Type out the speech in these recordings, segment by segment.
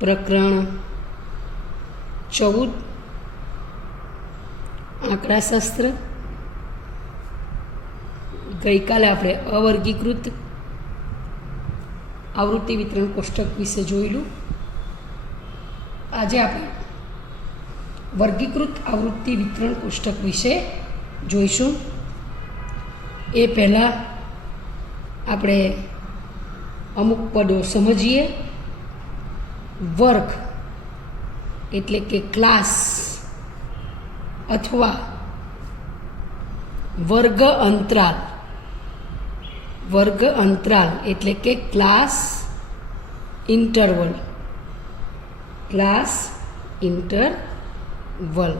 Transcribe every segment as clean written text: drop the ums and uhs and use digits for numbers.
પ્રકરણ 14 આંકડાશાસ્ત્ર. ગઈકાલે આપણે અવર્ગીકૃત આવૃત્તિ વિતરણ કોષ્ટક વિશે જોયેલું. આજે આપણે વર્ગીકૃત આવૃત્તિ વિતરણ કોષ્ટક વિશે જોઈશું. એ પહેલાં આપણે અમુક પદો સમજીએ. વર્ગ એટલે કે ક્લાસ અથવા વર્ગ અંતરાલ. વર્ગ અંતરાલ એટલે કે ક્લાસ ઇન્ટરવલ. Class interval.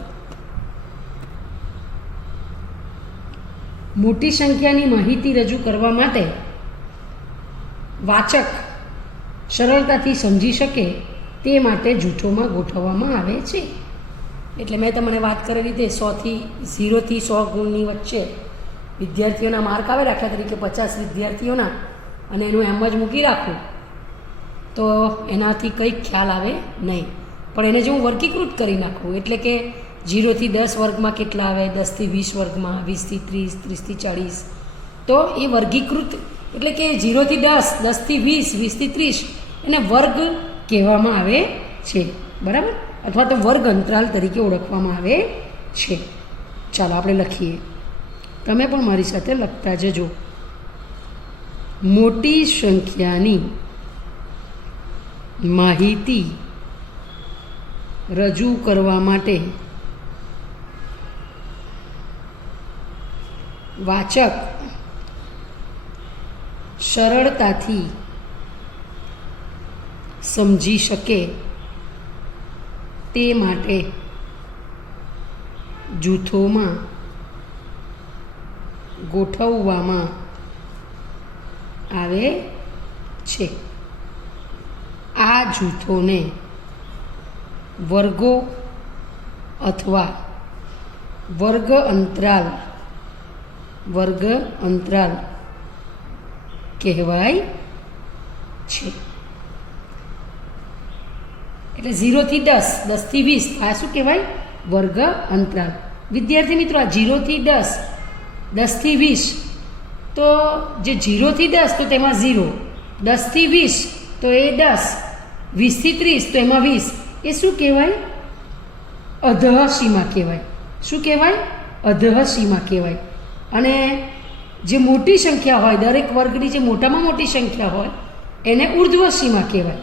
મોટી સંખ્યાની માહિતી રજૂ કરવા માટે વાચક સરળતાથી સમજી શકે તે માટે જૂથોમાં ગોઠવવામાં આવે છે. એટલે મેં તમને વાત કરેલી તે 0થી 100 ગુણની વચ્ચે વિદ્યાર્થીઓના માર્ક આવે, દાખલા તરીકે 50 વિદ્યાર્થીઓના, અને એનું એમ જ મૂકી રાખું તો એનાથી કંઈ ખ્યાલ આવે નહીં. પણ એને જો હું વર્ગીકૃત કરી નાખું, એટલે કે 0થી 10 વર્ગમાં કેટલા આવે, 10થી 20 વર્ગમાં, 20થી 30, 30થી 40, તો એ વર્ગીકૃત એટલે કે 0થી 10, 10થી 20, 20થી 30 એને વર્ગ કહેવામાં આવે છે. બરાબર? અથવા તો વર્ગ અંતરાલ તરીકે ઓળખવામાં આવે છે. ચાલો આપણે લખીએ. તમે પણ મારી સાથે લખતા જજો. મોટી સંખ્યાની માહિતી રજૂ કરવા માટે વાચક સરળતાથી સમજી શકે તે માટે જૂથોમાં ગોઠવવામાં આવે છે. આ જૂથોને વર્ગો અથવા વર્ગ અંતરાલ કહેવાય છે. એટલે 0થી 10, 10થી 20 આ શું કહેવાય? વર્ગ અંતરાલ. વિદ્યાર્થી મિત્રો, આ 0થી 10, 10થી 20, તો જે 0થી 10 તો તેમાં 0, 10થી 20 તો એ 10, 20થી 30 તો એમાં 20. એ શું કહેવાય? અધઃસીમા કહેવાય. શું કહેવાય? અધઃસીમા કહેવાય. અને જે મોટી સંખ્યા હોય, દરેક વર્ગની જે મોટામાં મોટી સંખ્યા હોય એને ઉર્ધ્વસીમા કહેવાય.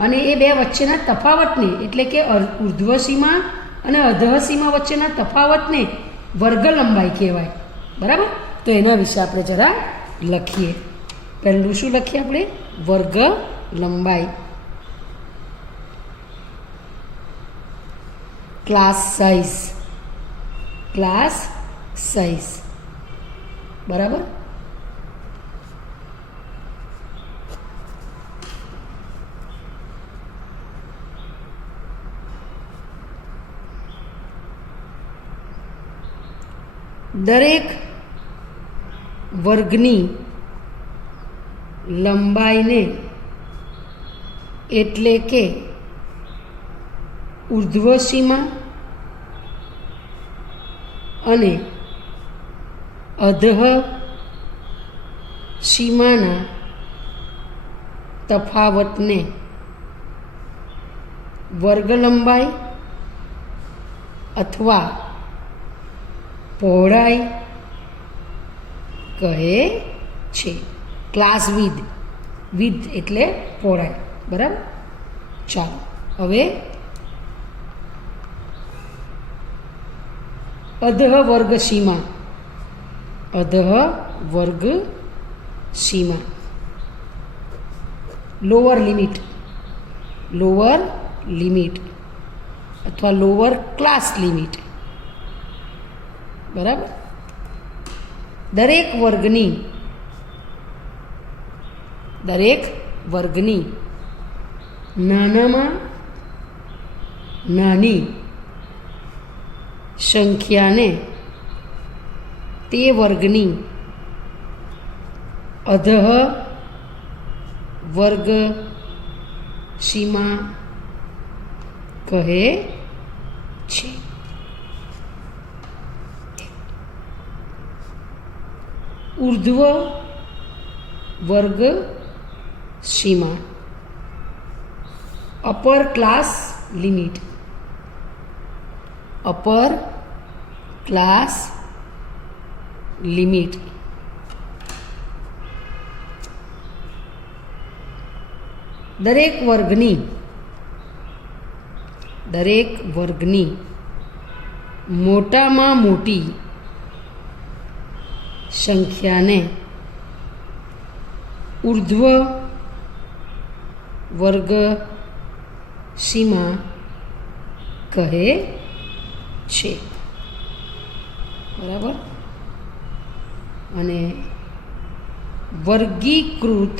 અને એ બે વચ્ચેના તફાવતને એટલે કે ઉર્ધ્વસીમા અને અધઃસીમા વચ્ચેના તફાવતને વર્ગ લંબાઈ કહેવાય. બરાબર? તો એના વિશે આપણે જરા લખીએ. પહેલું શું લખીએ આપણે? વર્ગ લંબાઈ. Class size. Class size. બરાબર? દરેક વર્ગની લંબાઈને એટલે કે ઉર્ધ્વસીમા અને અધઃસીમાના તફાવતને વર્ગ લંબાઈ અથવા પહોળાઈ કહે છે. ક્લાસ વિધ એટલે પહોળાઈ. બરાબર? ચાલો હવે અધઃ વર્ગ સીમા. અધઃ વર્ગ સીમા. લોઅર લિમિટ અથવા લોઅર ક્લાસ લિમિટ. બરાબર? દરેક વર્ગની નાનામાં નાની સંખ્યાને તે વર્ગની અધઃ વર્ગ સીમા કહે છે. ઉર્ધ્વ વર્ગ સીમા, upper class limit, upper class limit. દરેક વર્ગની મોટામાં મોટી સંખ્યાને ઉર્ધ્વ વર્ગ સીમા કહે છે. બરાબર. અને વર્ગીકૃત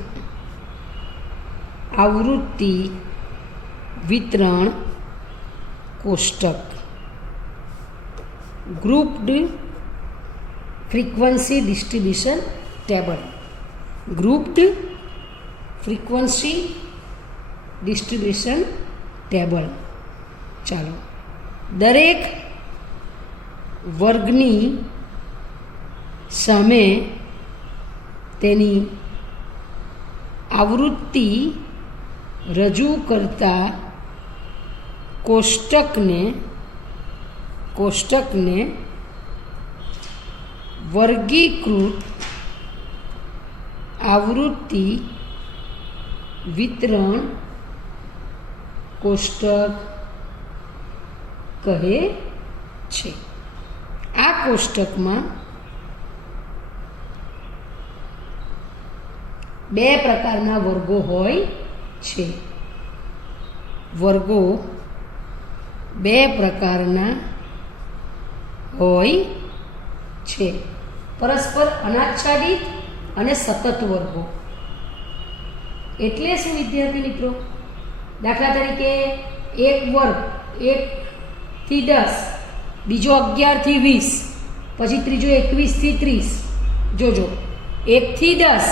આવૃત્તિ વિતરણ કોષ્ટક, grouped frequency distribution table, grouped frequency distribution table. ચાલો, દરેક વર્ગની સામે તેની આવૃત્તિ રજૂ કરતા કોષ્ટકને વર્ગીકૃત આવૃત્તિ વિતરણ કોષ્ટક કહે છે. આ કોષ્ટકમાં બે પ્રકારના વર્ગો હોય છે. વર્ગો બે પ્રકારના હોય છે: પરસ્પર અનાચ્છાદિત અને સતત વર્ગો. એટલે શું વિદ્યાર્થી મિત્રો? દાખલા તરીકે એક વર્ગ 1 થી 10, બીજો 11 થી 20, પછી ત્રીજો 21 થી 30. જોજો, 1 થી 10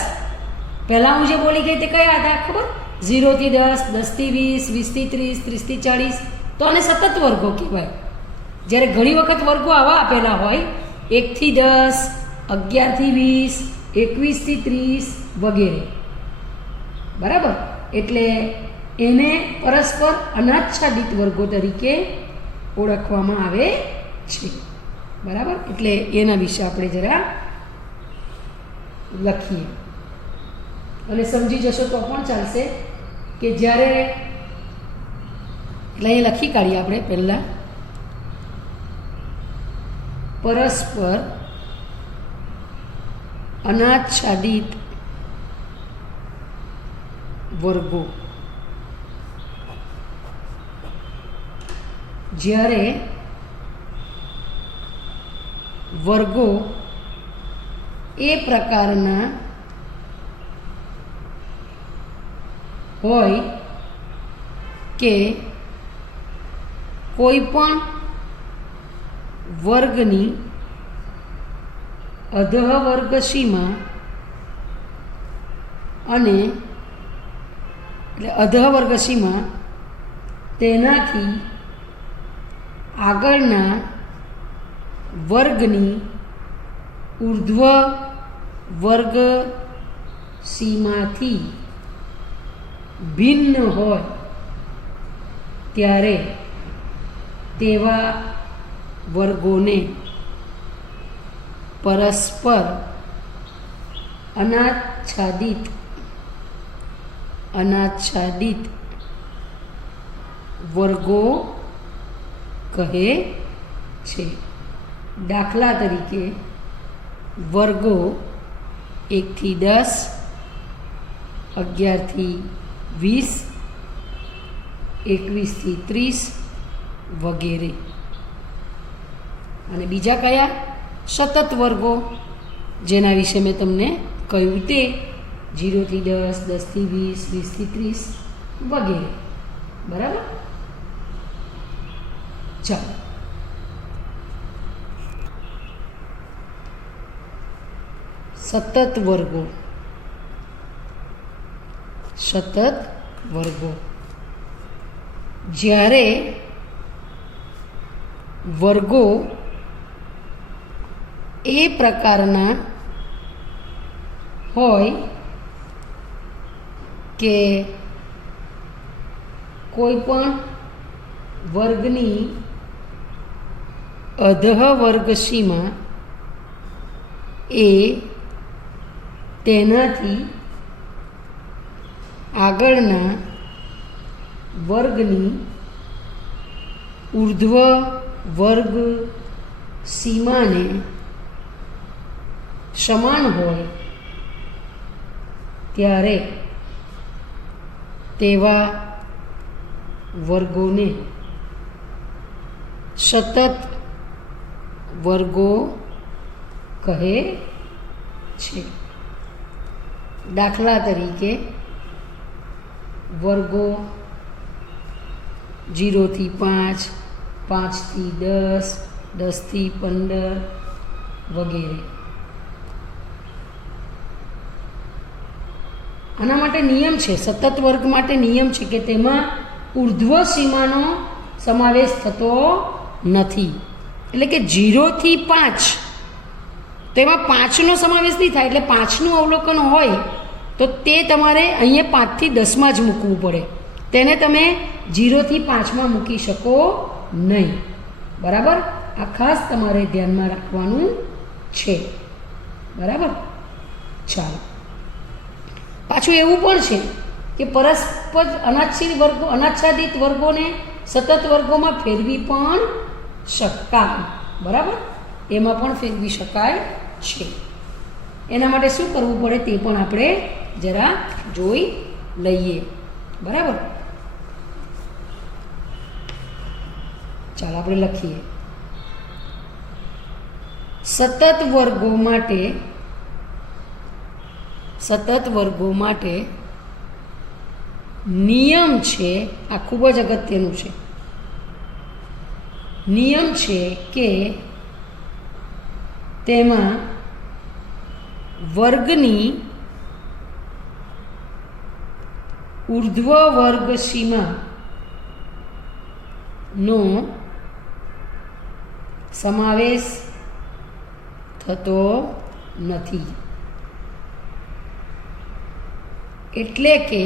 પહેલાં હું જે બોલી ગઈ તે કયા હતા ખબર? 0 થી 10, 10 થી 20, 20 થી 30, 30 થી 40. તો આને સતત વર્ગો કહેવાય. જ્યારે ઘણી વખત વર્ગો આવા આપેલા હોય 1 થી 10, 11 થી 20, 21 થી 30 વગેરે. બરાબર. એટલે એને પરસ્પર અનાચ્છાદિત વર્ગો તરીકે ઓળખવામાં આવે છે. બરાબર. એટલે એના વિશે આપણે જરા લખીએ અને સમજી જશો તો પણ ચાલશે કે જ્યારે, એટલે અહીંયા લખી કાઢીએ આપણે પહેલાં. પરસ્પર અનાચ્છાદિત વર્ગો. જ્યારે વર્ગો એ પ્રકારના હોય કે કોઈ પણ વર્ગની અધઃવર્ગ સીમા અને એટલે અધઃવર્ગ સીમા તેનાથી આગળના વર્ગની ઉર્ધ્વ વર્ગ સીમાથી ભિન્ન હોય ત્યારે તેવા વર્ગોને પરસ્પર અનાચ્છાદિત વર્ગો કહે છે. દાખલા તરીકે વર્ગો 1 થી 10, 11 થી 20, 21 થી 30 વગેરે. અને બીજા કયા? સતત વર્ગો, જેના વિશે મેં તમને કહ્યું તે 0 થી 10, 10 થી 20, 20 થી 30 વગેરે. બરાબર. ચાલો, સતત વર્ગો. જ્યારે વર્ગો એ પ્રકારના હોય કે કોઈ પણ વર્ગની અધઃ વર્ગ સીમા એ તેનાથી આગળના વર્ગની ઉર્ધ્વ વર્ગ સીમાને સમાન હોય ત્યારે તેવા વર્ગોને સતત વર્ગો કહે છે. દાખલા તરીકે વર્ગો 0 થી 5, 5 થી 10, 10 થી 15 વગેરે. આના માટે નિયમ છે, સતત વર્ગ માટે નિયમ છે કે તેમાં ઉર્ધ્વ સીમાનો સમાવેશ થતો નથી. એટલે કે 0 થી 5 તેમાં 5નો સમાવેશ નહીં થાય. એટલે 5નું અવલોકન હોય તો તે તમારે અહીંયા 5 થી 10માં જ મૂકવું પડે. તેને તમે 0 થી 5માં મૂકી શકો નહીં. બરાબર? આ ખાસ તમારે ધ્યાનમાં રાખવાનું છે. બરાબર? ચાલો, પાછું એવું પણ છે કે પરસ્પર અનાચ્છાદિત વર્ગોને સતત વર્ગોમાં ફેરવી પણ શકાય. બરાબર? એમાં પણ ફેરવી શકાય છે. એના માટે શું કરવું પડે તે પણ આપણે જરા જોઈ લઈએ. બરાબર? ચાલો આપણે લખીએ. સતત વર્ગો માટે નિયમ છે, આ ખૂબ જ અગત્યનું છે. નિયમ છે કે તેમાં વર્ગની ઉર્ધ્વ વર્ગ સીમાનો સમાવેશ થતો નથી. એટલે કે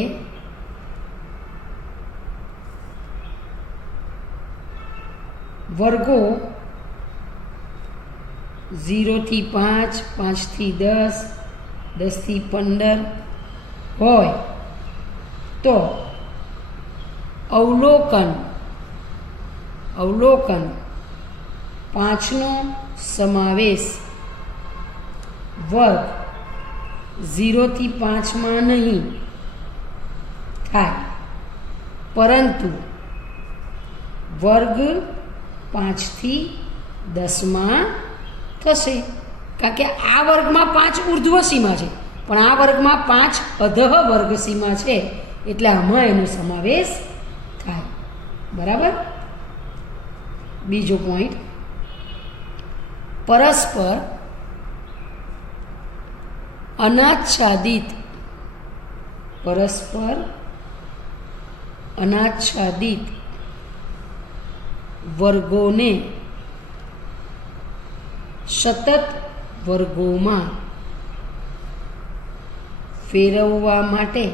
વર્ગો 0 થી 5, 5 થી 10, 10 થી 15 હોય તો અવલોકન 5નો સમાવેશ વર્ગ 0 થી 5માં નહીં થાય, પરંતુ વર્ગ 5 થી 10માં થશે. કારણ કે આ વર્ગમાં 5 ઉર્ધ્વ સીમા છે, પણ આ વર્ગમાં 5 અધઃ વર્ગ સીમા છે. એટલે આમાં એનો સમાવેશ થાય. બરાબર? બીજો પોઈન્ટ, પરસ્પર અનાચ્છાદિત વર્ગોને સતત વર્ગોમાં ફેરવવા માટે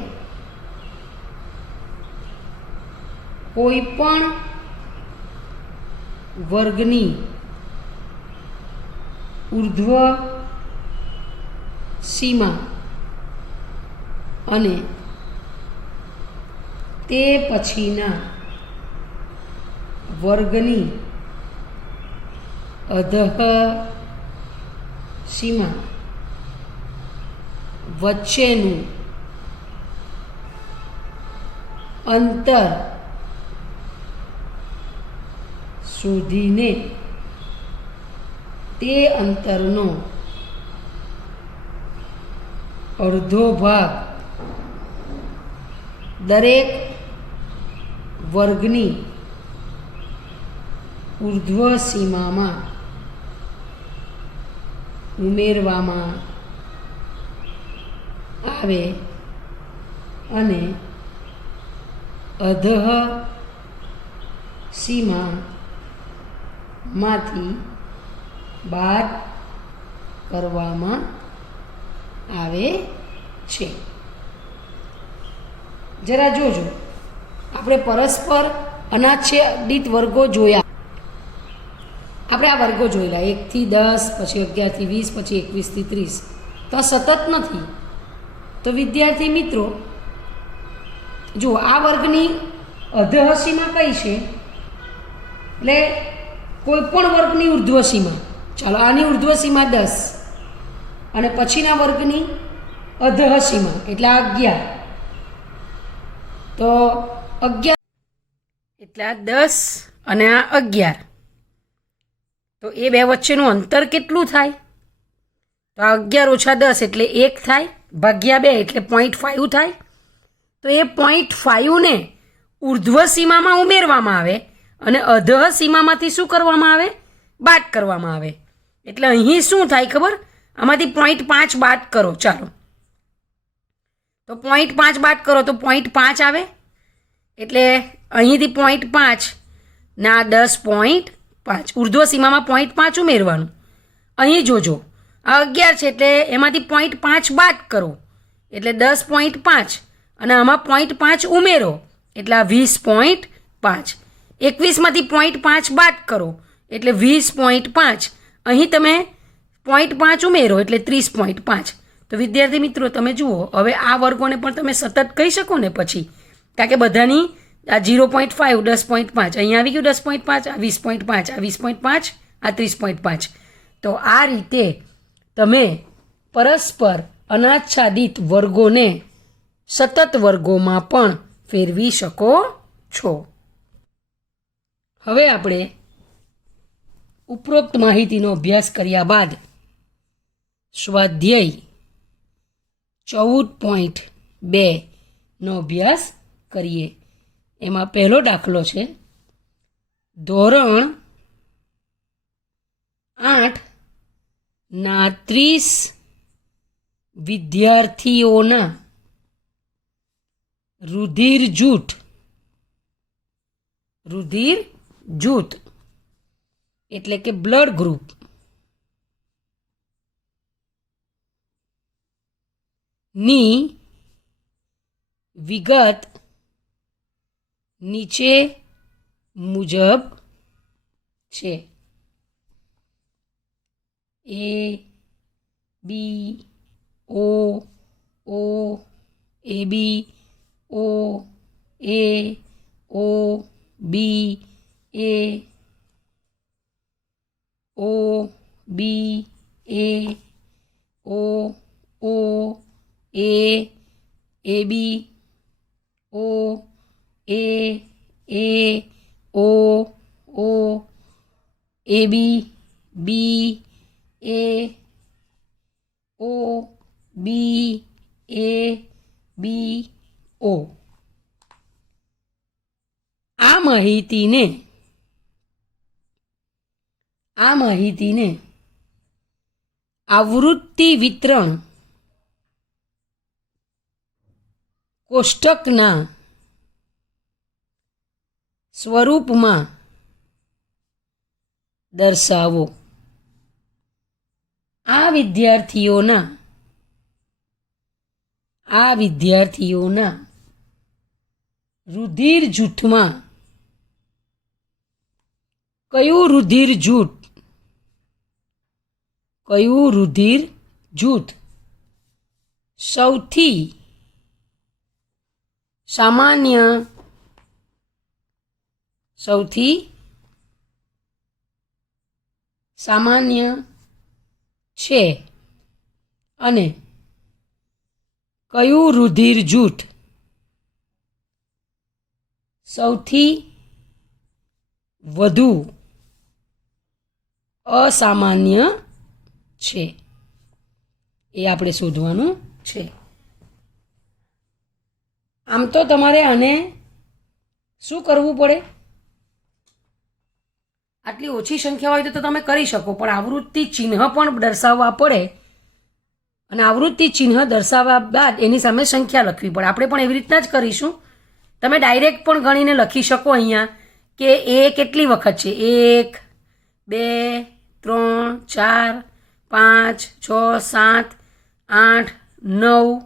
કોઈ પણ વર્ગની ઉર્ધ્વ સીમા અને તે પછીના વર્ગની અધઃ સીમા વચ્ચેનું અંતર શોધીને તે અંતરનો અડધો ભાગ દરેક વર્ગની ઉર્ધ્વ સીમામાં ઉમેરવામાં આવે અને અધઃ સીમા માંથી બાદ કરવામાં આવે છે. જરા જોજો, આપણે પરસ્પર અનાચ્છાદિત વર્ગો જોયા. આપણે આ વર્ગો જોયેલા 1 થી 10, પછી 11 થી 20, પછી 21 થી 30. તો આ સતત નથી. તો વિદ્યાર્થી મિત્રો જુઓ, આ વર્ગની અધઃસીમા કઈ છે? એટલે કોઈ પણ વર્ગની ઉર્ધ્વસીમા, ચાલો આની ઉર્ધ્વસીમા 10 અને પછીના વર્ગની અધઃસીમા એટલે આ 11. તો 11 એટલે આ 10 અને આ 11. તો એ બે વચ્ચેનું અંતર કેટલું થાય? તો આ 11 ઓછા 10 એટલે 1 થાય, ભાગ્યા 2 એટલે 0.5 થાય. તો એ 0.5 ને ઉર્ધ્વ સીમામાં ઉમેરવામાં આવે અને અધઃ સીમામાંથી શું કરવામાં આવે? બાદ કરવામાં આવે. એટલે અહીં શું થાય ખબર? આમાંથી 0.5 બાદ કરો. ચાલો, તો 0.5 બાદ કરો તો 0.5 આવે. એટલે અહીંથી 0.5 ના 10.5 ઉર્ધ્વ સીમામાં 0.5 ઉમેરવાનું. અહીં જોજો, આ 11 છે એટલે એમાંથી 0.5 બાદ કરો એટલે 10.5 અને આમાં 0.5 ઉમેરો એટલે આ 20.5. 21માંથી 0.5 બાદ કરો એટલે 20.5. અહીં તમે 0.5 ઉમેરો એટલે 30.5. તો વિદ્યાર્થી મિત્રો તમે જુઓ, હવે આ વર્ગોને પણ તમે સતત કહી શકો ને પછી, કારણ કે બધાની આ 0.5, 10.5, અહીં આવી ગયું 10.5, આ 20.5, આ 20.5, આ 30.5. તો આ રીતે તમે પરસ્પર અનાચ્છાદિત વર્ગોને સતત વર્ગોમાં પણ ફેરવી શકો છો. હવે આપણે ઉપરોક્ત માહિતીનો અભ્યાસ કર્યા બાદ સ્વાધ્યાય 14.2 નો અભ્યાસ કરીએ. એમાં પહેલો દાખલો છે, ધોરણ 8 ના 30 વિદ્યાર્થીઓના રુધિર જૂથ એટલે કે બ્લડ ગ્રુપ ની વિગત નીચે મુજબ છે. A, B, O, AB, O, A, O, B, A, O, B, A, O, A, AB, O, A, O, AB, B, A, O, B, A, B, O. આ માહિતીને આવૃત્તિ વિતરણ કોષ્ટકના સ્વરૂપમાં દર્શાવો. આ વિદ્યાર્થીઓના રુધિર જૂથમાં કયું રુધિર જૂથ સૌથી સામાન્ય છે અને કયું રુધિર જૂથ સૌથી વધુ અસામાન્ય છે, એ આપણે શોધવાનું છે. આમ તો તમારે આને શું કરવું પડે? આટલી ઓછી સંખ્યા હોય તો તમે કરી શકો, પણ આવૃત્તિ ચિહ્ન પણ દર્શાવવા પડે અને આવૃત્તિ ચિહ્ન દર્શાવવા બાદ એની સામે સંખ્યા લખવી પડે. આપણે પણ એવી રીતના જ કરીશું. તમે ડાયરેક્ટ પણ ગણીને લખી શકો અહીંયા કે એ કેટલી વખત છે, 1, 2 3 4 5 6 7 8 9,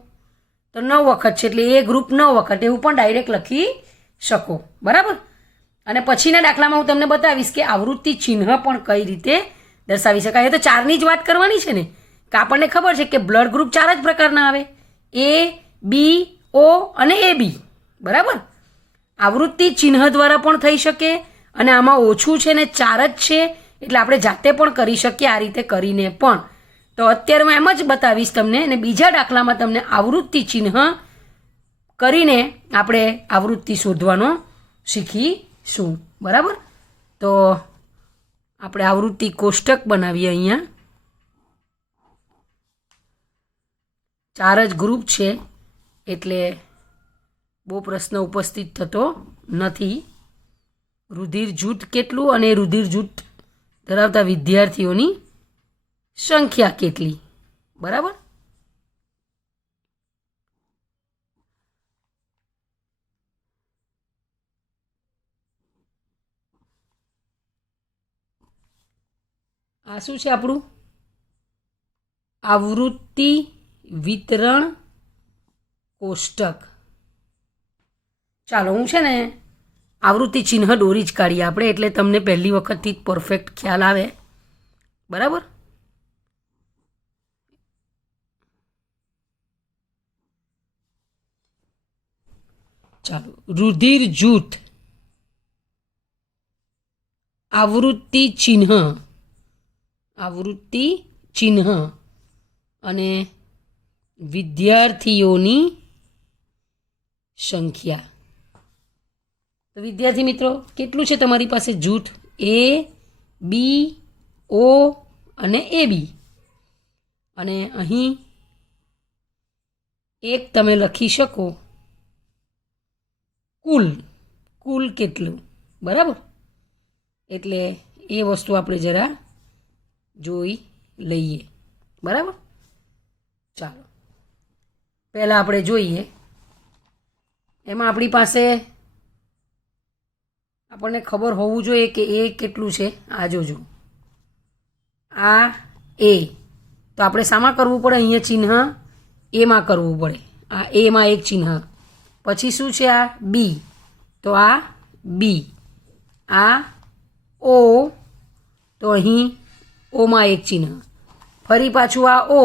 તો 9 વખત છે એટલે એ ગ્રુપ 9 વખત એવું પણ ડાયરેક્ટ લખી શકો. બરાબર. અને પછીના દાખલામાં હું તમને બતાવીશ કે આવૃત્તિ ચિહ્ન પણ કઈ રીતે દર્શાવી શકાય. તો 4ની જ વાત કરવાની છે ને, કે આપણને ખબર છે કે બ્લડ ગ્રુપ 4 જ પ્રકારના આવે, એ, બી, ઓ અને એ બી. બરાબર. આવૃત્તિ ચિહ્ન દ્વારા પણ થઈ શકે, અને આમાં ઓછું છે ને 4 જ છે એટલે આપણે જાતે પણ કરી શકીએ આ રીતે કરીને પણ. તો અત્યારે હું એમ જ બતાવીશ તમને, અને બીજા દાખલામાં તમને આવૃત્તિ ચિહ્ન કરીને આપણે આવૃત્તિ શોધવાનો શીખીશું. બરાબર. તો આપણે આવૃત્તિ કોષ્ટક બનાવીએ. અહીંયા 4 જ ગ્રુપ છે એટલે બહુ પ્રશ્ન ઉપસ્થિત થતો નથી. રુધિર જૂથ કેટલું અને રુધિર જૂથ ધરાવતા વિદ્યાર્થીઓની સંખ્યા કેટલી. બરાબર. આ શું છે આપણું? આવૃત્તિ વિતરણ કોષ્ટક. ચાલો હું છે ને આવૃત્તિ ચિહ્ન દોરી જ કાઢીએ આપણે, એટલે તમને પહેલી વખતથી જ પરફેક્ટ ખ્યાલ આવે. બરાબર. ચાલો, રુધિર જૂથ, આવૃત્તિ ચિહ્ન અને વિદ્યાર્થીઓની સંખ્યા. તો વિદ્યાર્થી મિત્રો કેટલું છે તમારી પાસે જૂથ? એ, બી, ઓ અને એ બી. અને અહીં એક તમે લખી શકો કુલ કેટલું. બરાબર. એટલે એ વસ્તુ આપણે જરા જોઈ લઈએ. બરાબર. ચાલો પહેલાં આપણે જોઈએ, એમાં આપણી પાસે આપણને ખબર હોવું જોઈએ કે એ કેટલું છે. આ જોજો, આ એ, તો આપણે શામાં કરવું પડે? અહીંયા ચિહ્ન એમાં કરવું પડે. આ એમાં એક ચિહ્ન. પછી શું છે? આ બી, તો આ બી. આ ઓ, તો અહીં ઓમાં એક ચિહ્ન. ફરી પાછું આ ઓ,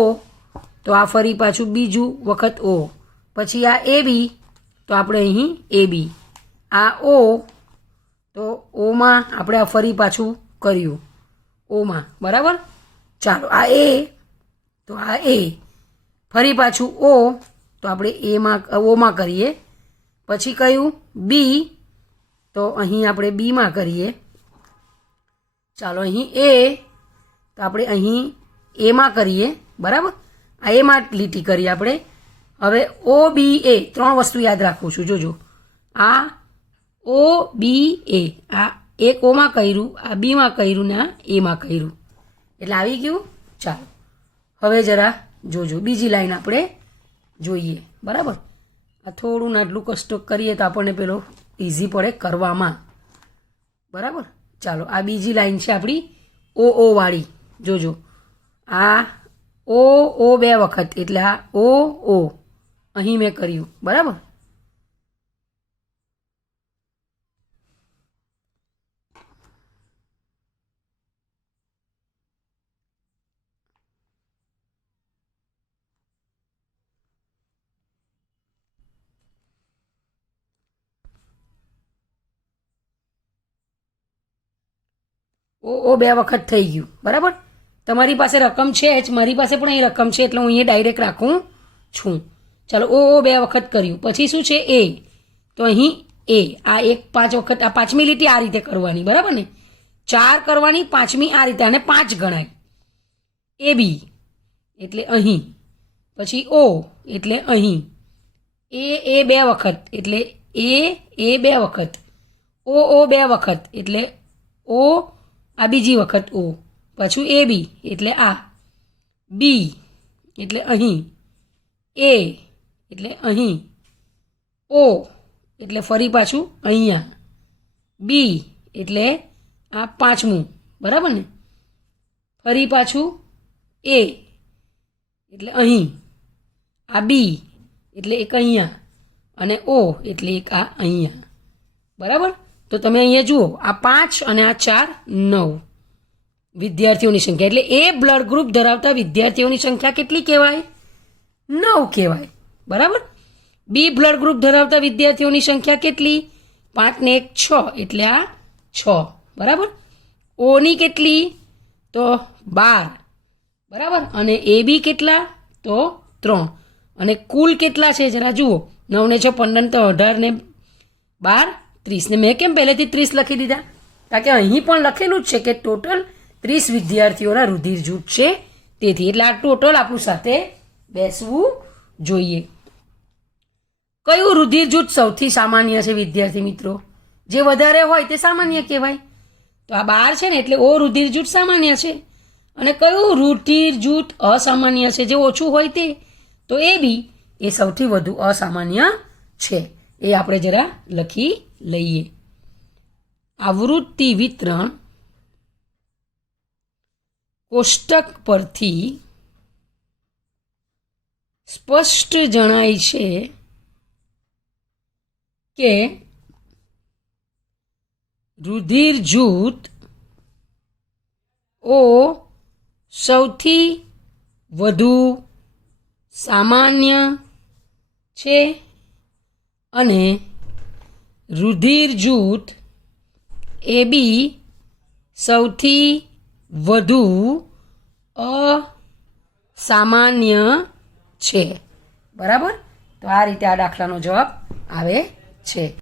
તો આ ફરી પાછું બીજું વખત ઓ. પછી આ એ બી, તો આપણે અહીં એ બી. આ ઓ, તો ઓમાં આપણે આ ફરી પાછું કર્યું ઓમાં. બરાબર. ચાલો આ એ, તો આ એ ફરી પાછું ઓ, તો આપણે ઓમાં કરીએ. પછી કયું? બી, તો અહીં આપણે બીમાં કરીએ. ચાલો અહીં એ, તો આપણે અહીં એમાં કરીએ. બરાબર. આ એમાં લીટી કરીએ આપણે. હવે ઓ બી એ 3 વસ્તુ યાદ રાખું છું. જોજો, આ ઓ બી એ, આ એક ઓમાં કર્યું, આ બીમાં કર્યું ને આ એમાં કર્યું, એટલે આવી ગયું. ચાલો હવે જરા જોજો બીજી લાઈન આપણે જોઈએ. બરાબર. આ થોડું નાટલું કષ્ટ કરીએ તો આપણને પેલો ઇઝી પડે કરવામાં. બરાબર. ચાલો આ બીજી લાઈન છે આપણી ઓ વાળી. જોજો, આ ઓ 2 વખત એટલે આ ઓ અહીં મેં કર્યું. બરાબર. ઓ 2 વખત થઈ ગયું. બરાબર. તમારી પાસે રકમ છે જ, મારી પાસે પણ અહીં રકમ છે એટલે હું અહીંયા ડાયરેક્ટ રાખું છું. ચાલો ઓ 2 વખત કર્યું. પછી શું છે? એ, તો અહીં એ, આ એક 5 વખત, આ 5મી લીટી આ રીતે કરવાની. બરાબર ને? 4 કરવાની, 5મી આ રીતે, અને 5 ગણાય. એ બી એટલે અહીં. પછી ઓ એટલે અહીં. એ 2 વખત એટલે એ 2 વખત. ઓ 2 વખત એટલે ઓ, આ બીજી વખત ઓ. પાછું એ બી એટલે આ. બી એટલે અહીં. એ એટલે અહીં. ઓ એટલે ફરી પાછું અહીંયા. બી એટલે આ 5મું. બરાબર ને. ફરી પાછું એ એટલે અહીં, આ બી એટલે એક અહીંયા, અને ઓ એટલે એક આ અહીંયા. બરાબર. તો તમે અહીંયા જુઓ, આ 5 અને આ 4 9 વિદ્યાર્થીઓની સંખ્યા. એટલે એ બ્લડ ગ્રુપ ધરાવતા વિદ્યાર્થીઓની સંખ્યા કેટલી કહેવાય? 9 કહેવાય. બરાબર. બી બ્લડ ગ્રુપ ધરાવતા વિદ્યાર્થીઓની સંખ્યા કેટલી? 5 ને 1 6 એટલે આ 6. બરાબર. ઓની કેટલી? તો 12. બરાબર. અને એ બી કેટલા? તો 3. અને કુલ કેટલા છે જરા જુઓ, 9 ને 6 15 તો 18 ને 12 30. ને મેં કેમ પહેલેથી 30 લખી દીધા? કારણ કે અહીં પણ લખેલું જ છે કે ટોટલ 30 વિદ્યાર્થીઓના રુધિર જૂથ છે, તેથી. એટલે આ ટોટલ આપણું સાથે બેસવું જોઈએ. કયું રુધિર જૂથ સૌથી સામાન્ય છે વિદ્યાર્થી મિત્રો? જે વધારે હોય તે સામાન્ય કહેવાય. તો આ 12 છે ને, એટલે ઓ રુધિર જૂથ સામાન્ય છે. અને કયું રુધિર જૂથ અસામાન્ય છે? જે ઓછું હોય તે. તો એ બી એ સૌથી વધુ અસામાન્ય છે. એ આપણે જરા લખી લઈએ. આવૃત્તિ વિતરણ કોષ્ટક પરથી સ્પષ્ટ જણાય છે કે રુધિર જૂથ ઓ સૌથી વધુ સામાન્ય છે અને રુધિર જૂથ એ બી સૌથી વધુ અસામાન્ય છે. બરાબર. તો આ રીતે આ દાખલાનો જવાબ આવે છે.